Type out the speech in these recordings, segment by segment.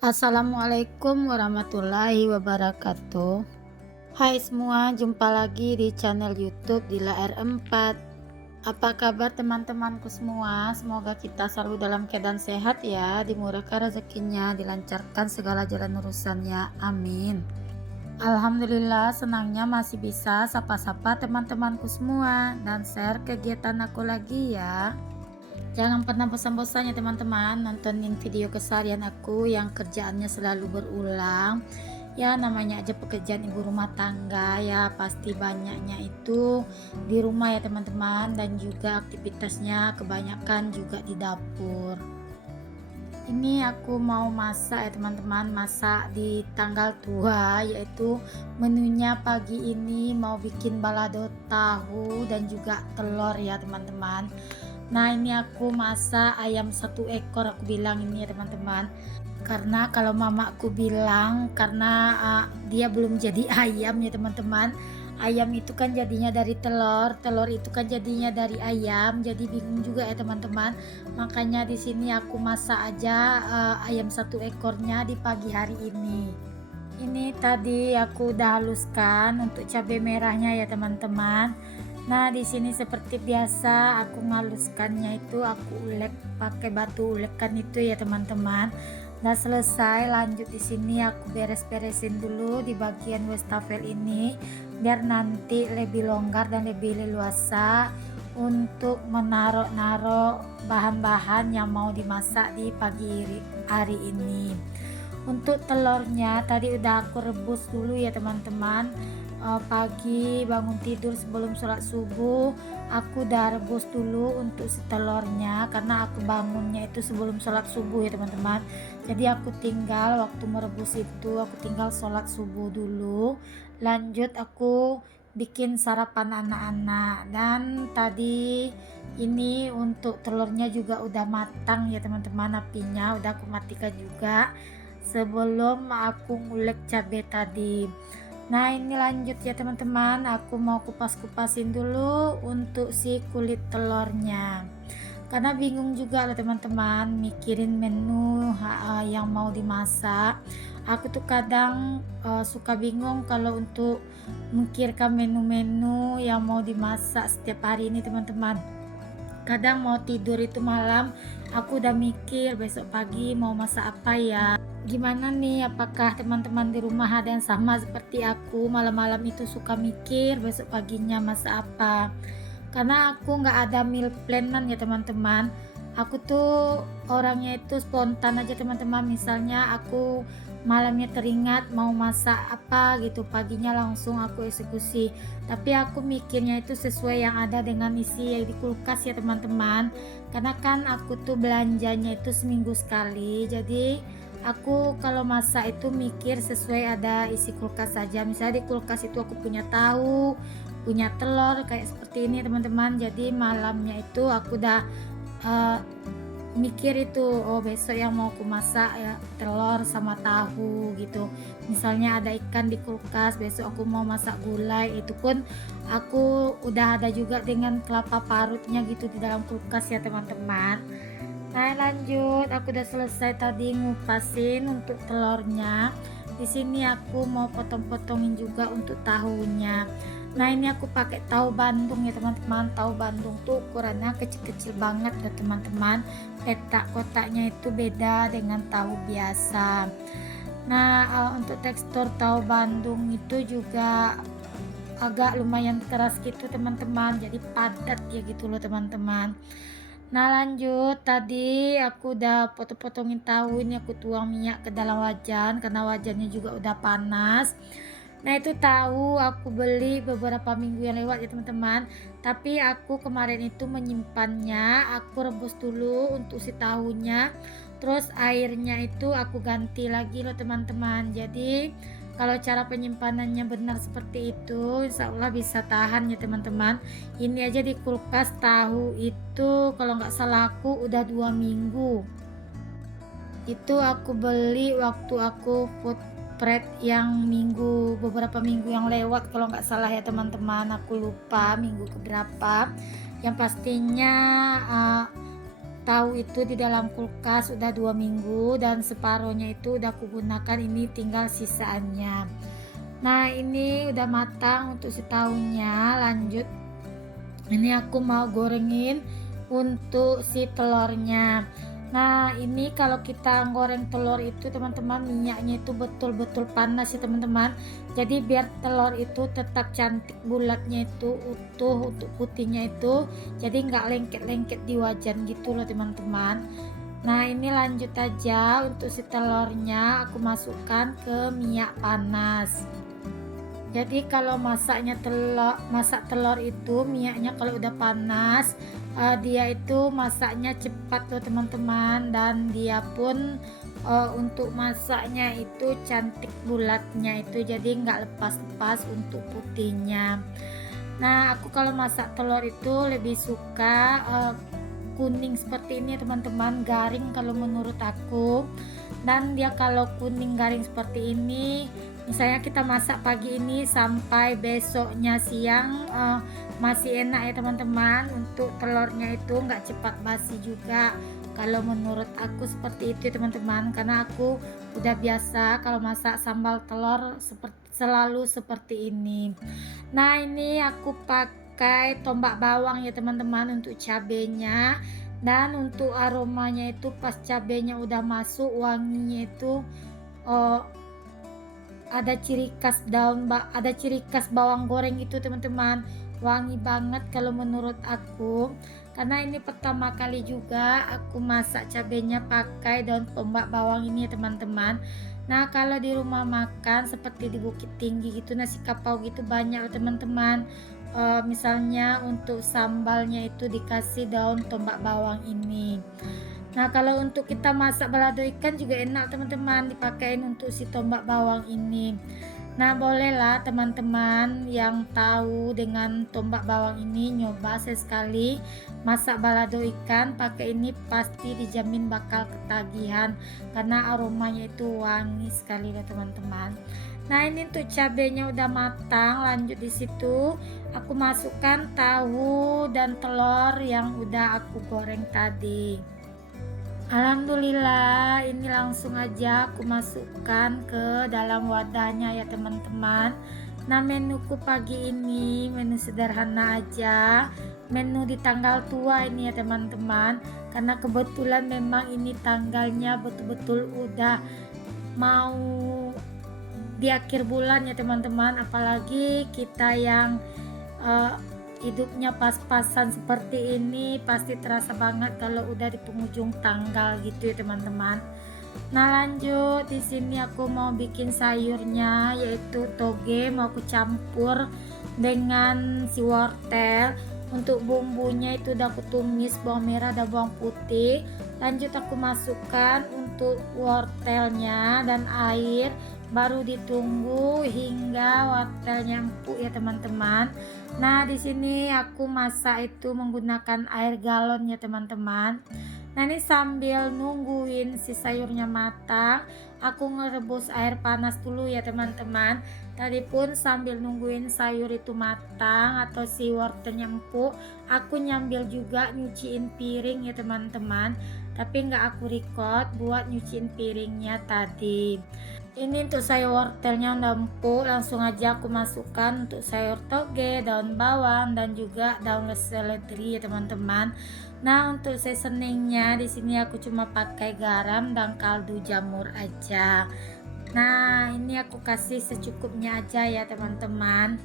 Assalamualaikum warahmatullahi wabarakatuh. Hai semua, jumpa lagi di channel YouTube Dila R4. Apa kabar teman-temanku semua? Semoga kita selalu dalam keadaan sehat ya, dimurahkan rezekinya, dilancarkan segala jalan urusannya. Amin. Alhamdulillah, senangnya masih bisa sapa-sapa teman-temanku semua dan share kegiatan aku lagi ya. Jangan pernah bosan-bosan ya teman-teman nontonin video keseharian aku yang kerjaannya selalu berulang. Ya namanya aja pekerjaan ibu rumah tangga ya, pasti banyaknya itu di rumah ya teman-teman, dan juga aktivitasnya kebanyakan juga di dapur. Ini aku mau masak ya teman-teman, masak di tanggal tua, yaitu menunya pagi ini mau bikin balado tahu dan juga telur ya teman-teman. Nah ini aku masak ayam 1 ekor, aku bilang ini ya teman-teman, karena kalau mamaku bilang karena dia belum jadi ayam ya teman-teman. Ayam itu kan jadinya dari telur, telur itu kan jadinya dari ayam, jadi bingung juga ya teman-teman. Makanya di sini aku masak aja ayam 1 ekornya di pagi hari ini. Ini tadi aku udah haluskan untuk cabai merahnya ya teman-teman. Nah di sini seperti biasa aku ngaluskannya itu aku ulek pakai batu ulekan itu ya teman-teman. Nah selesai, lanjut di sini aku beres-beresin dulu di bagian wastafel ini biar nanti lebih longgar dan lebih leluasa untuk menaruh bahan-bahan yang mau dimasak di pagi hari ini. Untuk telurnya tadi udah aku rebus dulu ya teman-teman. Pagi bangun tidur sebelum sholat subuh aku udah rebus dulu untuk si telurnya, karena aku bangunnya itu sebelum sholat subuh ya teman-teman. Jadi aku tinggal waktu merebus itu aku tinggal sholat subuh dulu, lanjut aku bikin sarapan anak-anak. Dan tadi ini untuk telurnya juga udah matang ya teman-teman, apinya udah aku matikan juga sebelum aku ngulek cabai tadi. Nah ini lanjut ya teman-teman, aku mau kupas-kupasin dulu untuk si kulit telurnya, karena bingung juga loh teman-teman mikirin menu yang mau dimasak. Aku tuh kadang suka bingung kalau untuk memikirkan menu-menu yang mau dimasak setiap hari ini teman-teman. Kadang mau tidur itu malam aku udah mikir besok pagi mau masak apa ya. Gimana nih, apakah teman-teman di rumah ada yang sama seperti aku, malam-malam itu suka mikir besok paginya masak apa? Karena aku nggak ada meal planan ya teman-teman. Aku tuh orangnya itu spontan aja teman-teman. Misalnya aku malamnya teringat mau masak apa gitu, paginya langsung aku eksekusi. Tapi aku mikirnya itu sesuai yang ada dengan isi yang di kulkas ya teman-teman. Karena kan aku tuh belanjanya itu seminggu sekali. Jadi aku kalau masak itu mikir sesuai ada isi kulkas saja. Misalnya di kulkas itu aku punya tahu, punya telur kayak seperti ini teman-teman. Jadi malamnya itu aku udah uh, mikir itu, oh besok yang mau aku masak ya telur sama tahu gitu. Misalnya ada ikan di kulkas, besok aku mau masak gulai, itu pun aku udah ada juga dengan kelapa parutnya gitu di dalam kulkas ya teman-teman. Nah lanjut, aku udah selesai tadi ngupasin untuk telurnya. Di sini aku mau potong-potongin juga untuk tahunya. Nah ini aku pakai tahu Bandung ya teman-teman. Tahu Bandung tuh ukurannya kecil-kecil banget ya teman-teman. Petak kotaknya itu beda dengan tahu biasa. Nah untuk tekstur tahu Bandung itu juga agak lumayan keras gitu teman-teman. Jadi padat ya gitu loh teman-teman. Nah lanjut, tadi aku udah potong-potongin tahu, ini aku tuang minyak ke dalam wajan karena wajannya juga udah panas. Nah itu tahu aku beli beberapa minggu yang lewat ya teman-teman, tapi aku kemarin itu menyimpannya, aku rebus dulu untuk si tahunya, terus airnya itu aku ganti lagi loh teman-teman. Jadi kalau cara penyimpanannya benar seperti itu, insya Allah bisa tahan ya teman-teman. Ini aja di kulkas tahu itu kalau nggak salah aku udah 2 minggu. Itu aku beli waktu aku food prep yang beberapa minggu yang lewat kalau nggak salah ya teman-teman, aku lupa minggu keberapa. Yang pastinya tahu itu di dalam kulkas udah 2 minggu dan separohnya itu udah aku gunakan, ini tinggal sisaannya. Nah ini udah matang untuk setahunnya. Lanjut, ini aku mau gorengin untuk si telurnya. Nah ini kalau kita goreng telur itu teman-teman, minyaknya itu betul-betul panas ya teman-teman, jadi biar telur itu tetap cantik bulatnya itu utuh untuk putihnya itu, jadi nggak lengket-lengket di wajan gitu loh teman-teman. Nah ini lanjut aja, untuk si telurnya aku masukkan ke minyak panas. Jadi kalau masak telur itu minyaknya kalau udah panas, dia itu masaknya cepat loh teman-teman, dan dia pun untuk masaknya itu cantik bulatnya itu, jadi nggak lepas-lepas untuk putihnya. Nah aku kalau masak telur itu lebih suka kuning seperti ini teman-teman, garing kalau menurut aku. Dan dia kalau kuning garing seperti ini, misalnya kita masak pagi ini sampai besoknya siang, masih enak ya teman-teman. Untuk telurnya itu nggak cepat basi juga kalau menurut aku seperti itu ya teman-teman, karena aku udah biasa kalau masak sambal telur selalu seperti ini. Nah ini aku pakai tombak bawang ya teman-teman untuk cabenya, dan untuk aromanya itu pas cabenya udah masuk wanginya itu, oh, ada ciri khas bawang goreng itu teman-teman, wangi banget kalau menurut aku, karena ini pertama kali juga aku masak cabenya pakai daun tombak bawang ini ya teman-teman. Nah kalau di rumah makan seperti di Bukit Tinggi gitu, nasi kapau gitu banyak teman-teman, misalnya untuk sambalnya itu dikasih daun tombak bawang ini. Nah kalau untuk kita masak balado ikan juga enak teman-teman, dipakein untuk si tombak bawang ini. Nah bolehlah teman-teman yang tahu dengan tombak bawang ini nyoba sesekali masak balado ikan pakai ini, pasti dijamin bakal ketagihan karena aromanya itu wangi sekali ya teman-teman. Nah ini untuk cabenya udah matang, lanjut di situ aku masukkan tahu dan telur yang udah aku goreng tadi. Alhamdulillah, ini langsung aja aku masukkan ke dalam wadahnya ya teman-teman. Nah menuku pagi ini menu sederhana aja, menu di tanggal tua ini ya teman-teman, karena kebetulan memang ini tanggalnya betul-betul udah mau di akhir bulan ya teman-teman, apalagi kita yang hidupnya pas-pasan seperti ini pasti terasa banget kalau udah di penghujung tanggal gitu ya teman-teman. Nah lanjut, di sini aku mau bikin sayurnya yaitu toge, mau aku campur dengan si wortel. Untuk bumbunya itu udah aku tumis bawang merah dan bawang putih. Lanjut aku masukkan untuk wortelnya dan air, baru ditunggu hingga wortelnya empuk ya teman-teman. Nah di sini aku masak itu menggunakan air galon ya teman-teman. Nah ini sambil nungguin si sayurnya matang, aku ngerebus air panas dulu ya teman-teman. Tadi pun sambil nungguin sayur itu matang atau si wortelnya empuk, aku nyambil juga nyuciin piring ya teman-teman, tapi nggak aku record buat nyuciin piringnya tadi. Ini untuk sayur wortelnya udah empuk, langsung aja aku masukkan untuk sayur toge, daun bawang dan juga daun seledri ya teman-teman. Nah untuk seasoningnya di sini aku cuma pakai garam dan kaldu jamur aja. Nah ini aku kasih secukupnya aja ya teman-teman.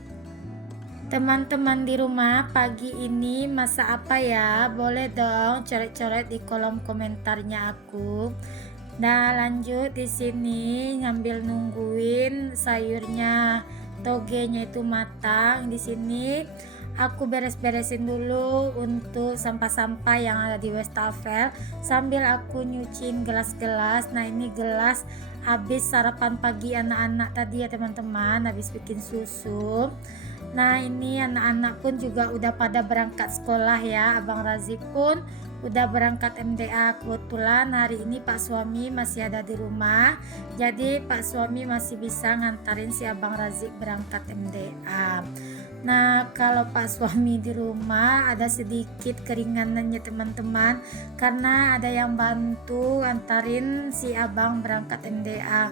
Teman-teman di rumah pagi ini masak apa ya? Boleh dong coret-coret di kolom komentarnya aku. Nah lanjut di sini ngambil nungguin sayurnya togenya itu matang. Di sini aku beres-beresin dulu untuk sampah-sampah yang ada di wastafel sambil aku nyuciin gelas-gelas. Nah ini gelas habis sarapan pagi anak-anak tadi ya teman-teman, habis bikin susu. Nah ini anak-anak pun juga udah pada berangkat sekolah ya. Abang Razik pun udah berangkat MDA. Kebetulan hari ini Pak suami masih ada di rumah, jadi Pak suami masih bisa ngantarin si Abang Razik berangkat MDA. Nah, kalau Pak suami di rumah ada sedikit keringanannya teman-teman, karena ada yang bantu antarin si abang berangkat MDA.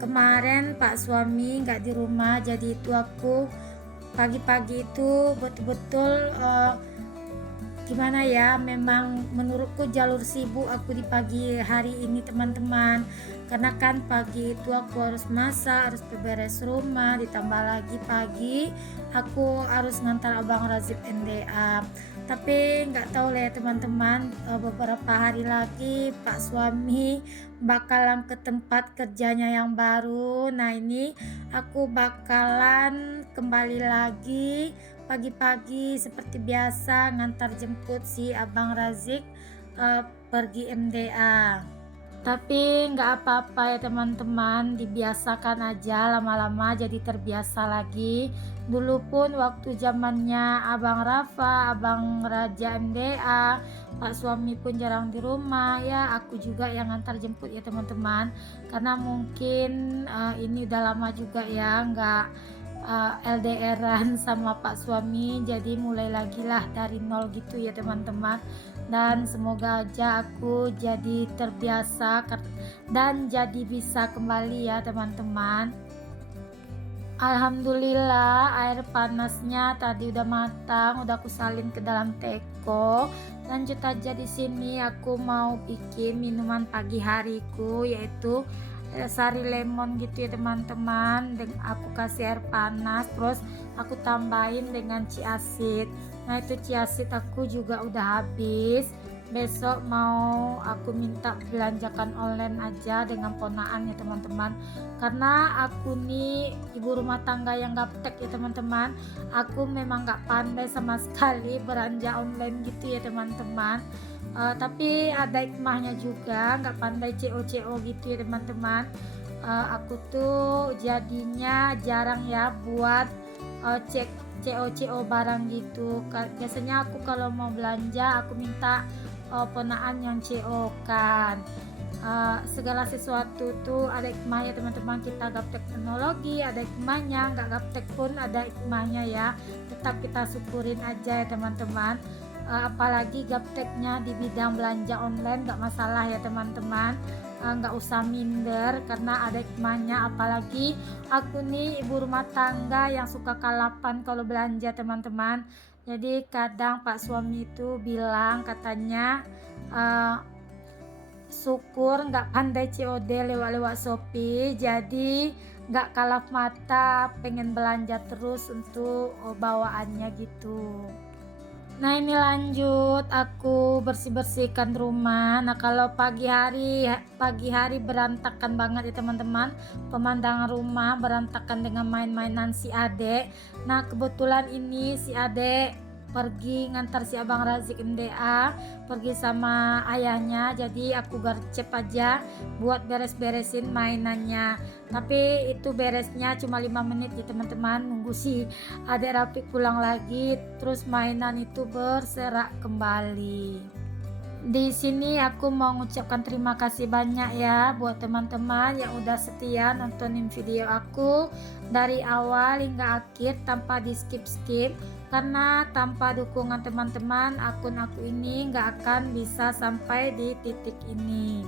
Kemarin Pak suami nggak di rumah, jadi itu aku pagi-pagi itu betul-betul gimana ya, memang menurutku jalur sibuk aku di pagi hari ini teman-teman, karena kan pagi itu aku harus masak, harus beberes rumah, ditambah lagi pagi aku harus ngantar abang Razif NDA. Tapi nggak tahu lah ya teman-teman, beberapa hari lagi Pak suami bakalan ke tempat kerjanya yang baru. Nah ini aku bakalan kembali lagi pagi-pagi seperti biasa ngantar jemput si abang Razik pergi MDA. Tapi nggak apa-apa ya teman-teman, dibiasakan aja, lama-lama jadi terbiasa lagi. Dulu pun waktu zamannya abang Rafa, abang Raja MDA, Pak suami pun jarang di rumah ya, aku juga yang ngantar jemput ya teman-teman, karena mungkin ini udah lama juga ya nggak LDRan sama Pak suami, jadi mulai lagi lah dari nol gitu ya teman-teman. Dan semoga aja aku jadi terbiasa dan jadi bisa kembali ya teman-teman. Alhamdulillah air panasnya tadi udah matang, udah aku salin ke dalam teko. Lanjut aja di sini aku mau bikin minuman pagi hariku, yaitu sari lemon gitu ya teman-teman. Aku kasih air panas, terus aku tambahin dengan ciasid. Nah itu ciasid aku juga udah habis. Besok mau aku minta belanjakan online aja dengan ponaan ya teman-teman, karena aku nih ibu rumah tangga yang gaptek ya teman-teman. Aku memang gak pandai sama sekali belanja online gitu ya teman-teman. Tapi ada hikmahnya juga, nggak pandai CO gitu ya teman-teman. Aku tuh jadinya jarang ya buat cek CO barang gitu. Biasanya aku kalau mau belanja aku minta ponaan yang CO kan. Segala sesuatu tuh ada hikmahnya teman-teman. Kita gaptek teknologi ada hikmahnya, nggak gaptek pun ada hikmahnya ya. Tetap kita syukurin aja ya teman-teman. Apalagi gapteknya di bidang belanja online nggak masalah ya teman-teman. Nggak usah minder karena ada hikmahnya. Apalagi aku nih ibu rumah tangga yang suka kalapan kalau belanja teman-teman. Jadi kadang Pak suami itu bilang katanya syukur nggak pandai COD lewat-lewat Shopee, jadi nggak kalap mata pengen belanja terus untuk bawaannya gitu. Nah ini lanjut aku bersih-bersihkan rumah. Nah kalau pagi hari berantakan banget ya teman-teman, pemandangan rumah berantakan dengan main-mainan si adek. Nah kebetulan ini si adek pergi ngantar si abang Razik MDA, pergi sama ayahnya, jadi aku gercep aja buat beres-beresin mainannya. Tapi itu beresnya cuma 5 menit ya teman-teman, nunggu si adek Rafiq pulang lagi, terus mainan itu berserak kembali. Di sini aku mau mengucapkan terima kasih banyak ya buat teman-teman yang udah setia nontonin video aku dari awal hingga akhir tanpa di skip-skip, karena tanpa dukungan teman-teman akun aku ini nggak akan bisa sampai di titik ini.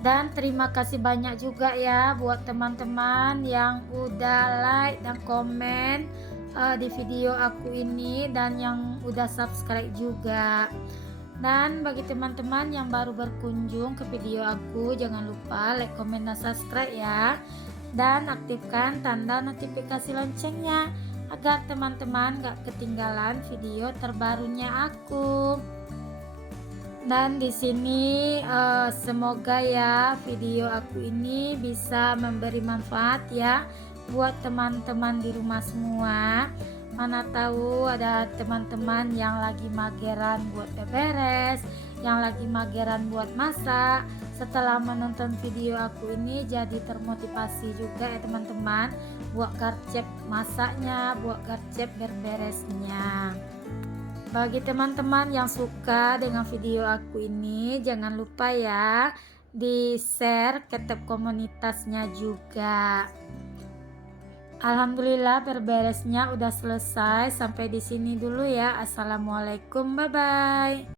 Dan terima kasih banyak juga ya buat teman-teman yang udah like dan komen di video aku ini, dan yang udah subscribe juga. Dan bagi teman-teman yang baru berkunjung ke video aku, jangan lupa like, komen, dan subscribe ya. Dan aktifkan tanda notifikasi loncengnya agar teman-teman gak ketinggalan video terbarunya aku. Dan di sini semoga ya video aku ini bisa memberi manfaat ya buat teman-teman di rumah semua. Mana tahu ada teman-teman yang lagi mageran buat beberes, yang lagi mageran buat masak. Setelah menonton video aku ini jadi termotivasi juga ya teman-teman, buat gercep masaknya, buat gercep berberesnya. Bagi teman-teman yang suka dengan video aku ini, jangan lupa ya di share ke tab komunitasnya juga. Alhamdulillah berberesnya udah selesai. Sampai di sini dulu ya. Assalamualaikum, bye bye.